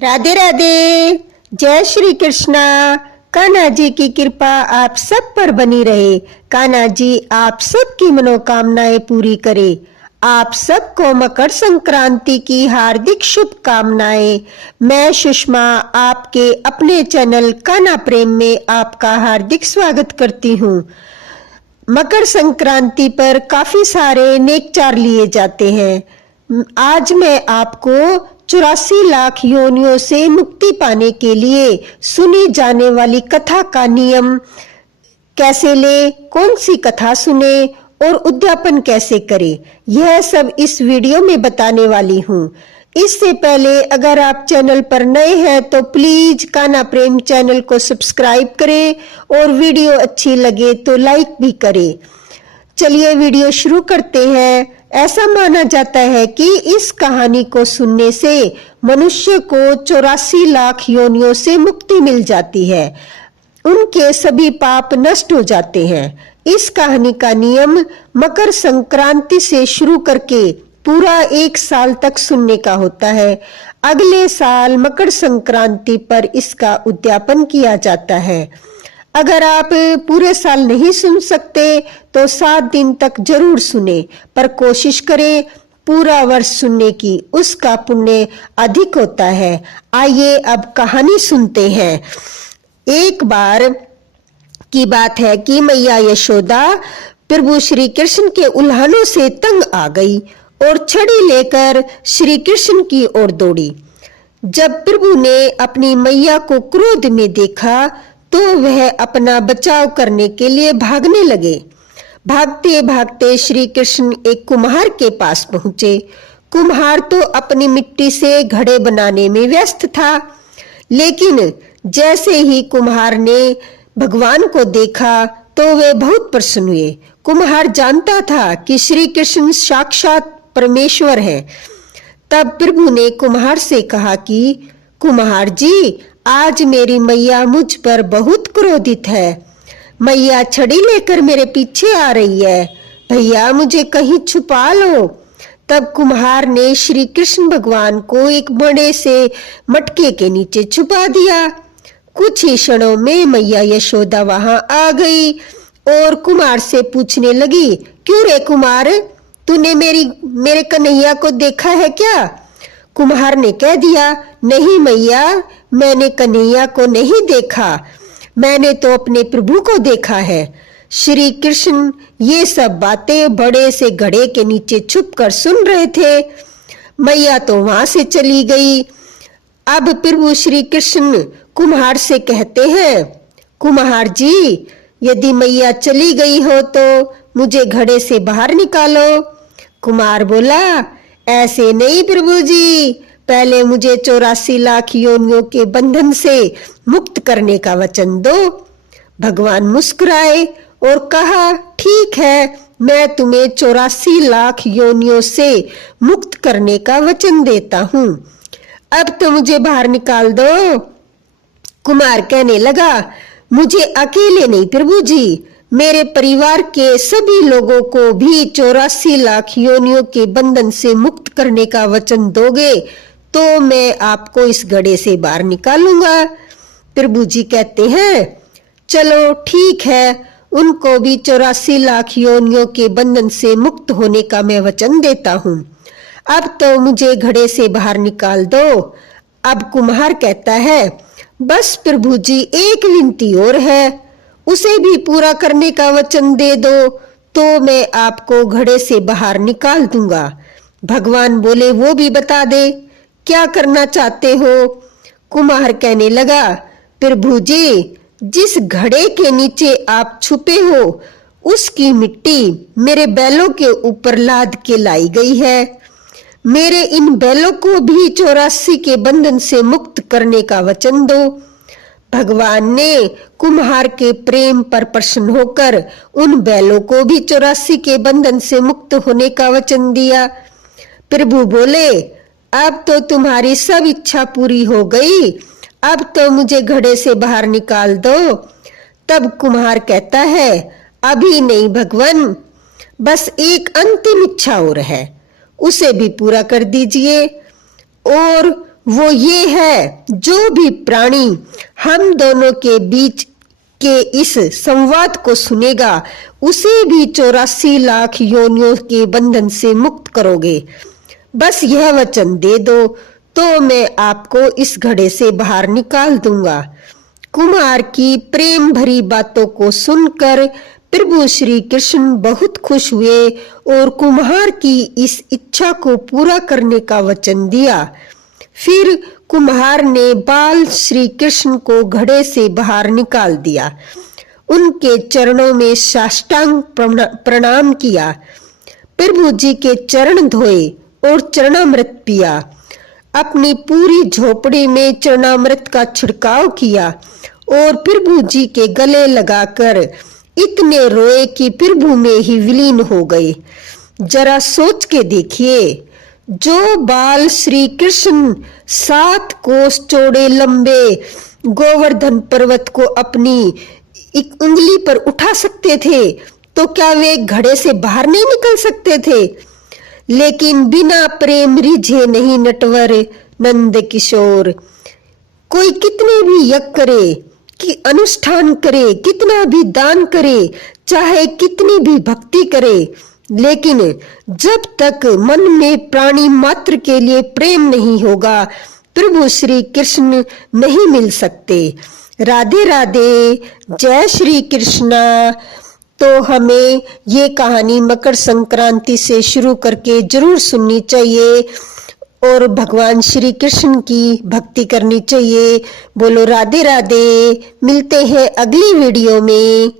राधे राधे। जय श्री कृष्णा। कान्हा जी की कृपा आप सब पर बनी रहे। कान्हा जी आप सबकी मनोकामनाएं पूरी करे। आप सबको मकर संक्रांति की हार्दिक शुभकामनाएं। मैं सुषमा आपके अपने चैनल कान्हा प्रेम में आपका हार्दिक स्वागत करती हूँ। मकर संक्रांति पर काफी सारे नेकचार लिए जाते हैं। आज मैं आपको 84 लाख योनियों से मुक्ति पाने के लिए सुनी जाने वाली कथा का नियम कैसे ले, कौन सी कथा सुने और उद्यापन कैसे करें, यह सब इस वीडियो में बताने वाली हूँ। इससे पहले अगर आप चैनल पर नए हैं तो प्लीज कान्हा प्रेम चैनल को सब्सक्राइब करें और वीडियो अच्छी लगे तो लाइक भी करें। चलिए वीडियो शुरू करते हैं। ऐसा माना जाता है कि इस कहानी को सुनने से मनुष्य को 84 लाख योनियों से मुक्ति मिल जाती है, उनके सभी पाप नष्ट हो जाते हैं। इस कहानी का नियम मकर संक्रांति से शुरू करके पूरा 1 साल तक सुनने का होता है। अगले साल मकर संक्रांति पर इसका उद्यापन किया जाता है। अगर आप पूरे साल नहीं सुन सकते तो 7 दिन तक जरूर सुने, पर कोशिश करें पूरा वर्ष सुनने की, उसका पुण्य अधिक होता है। आइए अब कहानी सुनते हैं। एक बार की बात है कि मैया यशोदा प्रभु श्री कृष्ण के उल्हानों से तंग आ गई और छड़ी लेकर श्री कृष्ण की ओर दौड़ी। जब प्रभु ने अपनी मैया को क्रोध में देखा तो वह अपना बचाव करने के लिए भागने लगे। भागते भागते श्री कृष्ण एक कुम्हार के पास पहुंचे। कुम्हार तो अपनी मिट्टी से घड़े बनाने में व्यस्त था, लेकिन जैसे ही कुम्हार ने भगवान को देखा तो वे बहुत प्रसन्न हुए। कुम्हार जानता था कि श्री कृष्ण साक्षात परमेश्वर है। तब प्रभु ने कुम्हार से कहा कि कुम्हार जी, आज मेरी मैया मुझ पर बहुत क्रोधित है। मैया छड़ी लेकर मेरे पीछे आ रही है, भैया मुझे कहीं छुपा लो। तब कुम्हार ने श्री कृष्ण भगवान को एक बड़े से मटके के नीचे छुपा दिया। कुछ ही क्षणों में मैया यशोदा वहां आ गई और कुम्हार से पूछने लगी, क्यों रे कुमार, तूने मेरे कन्हैया को देखा है क्या? कुम्हार ने कह दिया, नहीं मैया, मैंने कन्हैया को नहीं देखा, मैंने तो अपने प्रभु को देखा है। श्री कृष्ण ये सब बातें बड़े से घड़े के नीचे छुपकर सुन रहे थे। मैया तो वहां से चली गई। अब प्रभु श्री कृष्ण कुम्हार से कहते हैं, कुम्हार जी, यदि मैया चली गई हो तो मुझे घड़े से बाहर निकालो। कुम्हार बोला, ऐसे नहीं प्रभु जी, पहले मुझे 84 लाख योनियों के बंधन से मुक्त करने का वचन दो। भगवान मुस्कुराए और कहा, ठीक है, मैं तुम्हें 84 लाख योनियों से मुक्त करने का वचन देता हूँ। अब तो मुझे बाहर निकाल दो। कुमार कहने लगा, मुझे अकेले नहीं प्रभु जी, मेरे परिवार के सभी लोगों को भी 84 लाख योनियों के बंधन से मुक्त करने का वचन दोगे तो मैं आपको इस घड़े से बाहर निकालूंगा। प्रभु जी कहते हैं, चलो ठीक है, उनको भी 84 लाख योनियों के बंधन से मुक्त होने का मैं वचन देता हूँ। अब तो मुझे घड़े से बाहर निकाल दो। अब कुम्हार कहता है, बस प्रभु जी, एक विनती और है, उसे भी पूरा करने का वचन दे दो तो मैं आपको घड़े से बाहर निकाल दूंगा। भगवान बोले, वो भी बता दे, क्या करना चाहते हो? कुम्हार कहने लगा, प्रभु जी, जिस घड़े के नीचे आप छुपे हो उसकी मिट्टी मेरे बैलों के ऊपर लाद के लाई गई है। मेरे इन बैलों को भी 84 के बंधन से मुक्त करने का वचन दो। भगवान ने कुम्हार के प्रेम पर प्रसन्न होकर उन बैलों को भी 84 के बंधन से मुक्त होने का वचन दिया। प्रभु बोले, अब तो तुम्हारी सब इच्छा पूरी हो गई, अब तो मुझे घड़े से बाहर निकाल दो। तब कुम्हार कहता है, अभी नहीं भगवान, बस एक अंतिम इच्छा और है, उसे भी पूरा कर दीजिए। और वो ये है, जो भी प्राणी हम दोनों के बीच के इस संवाद को सुनेगा उसे भी 84 लाख योनियों के बंधन से मुक्त करोगे। बस यह वचन दे दो तो मैं आपको इस घड़े से बाहर निकाल दूंगा। कुमार की प्रेम भरी बातों को सुनकर प्रभु श्री कृष्ण बहुत खुश हुए और कुम्हार की इस इच्छा को पूरा करने का वचन दिया। फिर कुम्हार ने बाल श्री कृष्ण को घड़े से बाहर निकाल दिया, उनके चरणों में साष्टांग प्रणाम किया, प्रभु जी के चरण धोए और चरणामृत पिया। अपनी पूरी झोपड़ी में चरणामृत का छिड़काव किया और प्रभु जी के गले लगाकर इतने रोए कि प्रभु में ही विलीन हो गए। जरा सोच के देखिए, जो बाल श्री कृष्ण 7 कोस चौड़े लंबे गोवर्धन पर्वत को अपनी एक उंगली पर उठा सकते थे, तो क्या वे घड़े से बाहर नहीं निकल सकते थे? लेकिन बिना प्रेम रिझे नहीं नटवर नंद किशोर। कोई कितने भी यज्ञ करे, कि अनुष्ठान करे, कितना भी दान करे, चाहे कितनी भी भक्ति करे, लेकिन जब तक मन में प्राणी मात्र के लिए प्रेम नहीं होगा, प्रभु श्री कृष्ण नहीं मिल सकते। राधे राधे, जय श्री कृष्णा। तो हमें ये कहानी मकर संक्रांति से शुरू करके जरूर सुननी चाहिए और भगवान श्री कृष्ण की भक्ति करनी चाहिए। बोलो राधे राधे। मिलते हैं अगली वीडियो में।